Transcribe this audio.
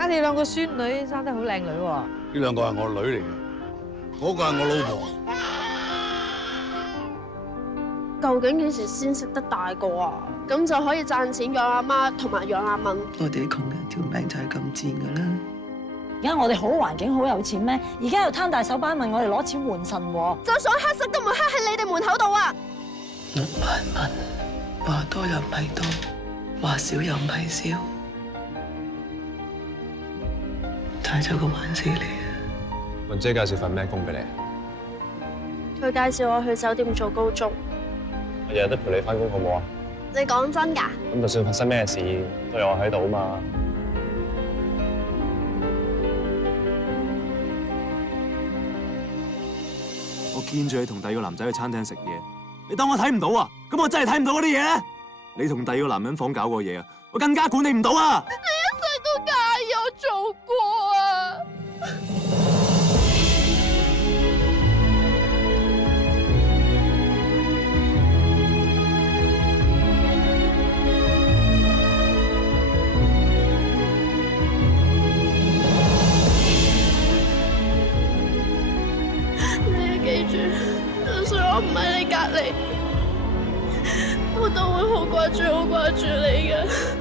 啊！你兩個孫女生得好靚女喎。呢兩個係我女嚟嘅，嗰個係我老婆。究竟幾時先識得大個啊？咁就可以賺錢養阿媽同埋養阿敏。我哋啲窮人條命就係咁賤噶啦。而家我哋好環境好有錢咩？而家又攤大手板問我哋攞錢換腎喎。就算黑色都唔會黑喺你哋門口度啊6萬蚊，話多又唔係多，話少又唔係少，帶咗個玩死你啊！雲姐介紹份咩工俾你？佢介紹我去酒店做高中。我日日都陪你翻工好唔好啊？你講真㗎？咁就算發生咩事，都有我喺度嘛。我見住你同第二個男仔去餐廳食嘢，你當我睇唔到啊？咁我真係睇唔到嗰啲嘢咧。你同第二個男人房搞過嘢啊？我更加管理唔到啊！你一世都假有做過啊！記住，就算我唔喺你隔籬，我都會好掛住你嘅。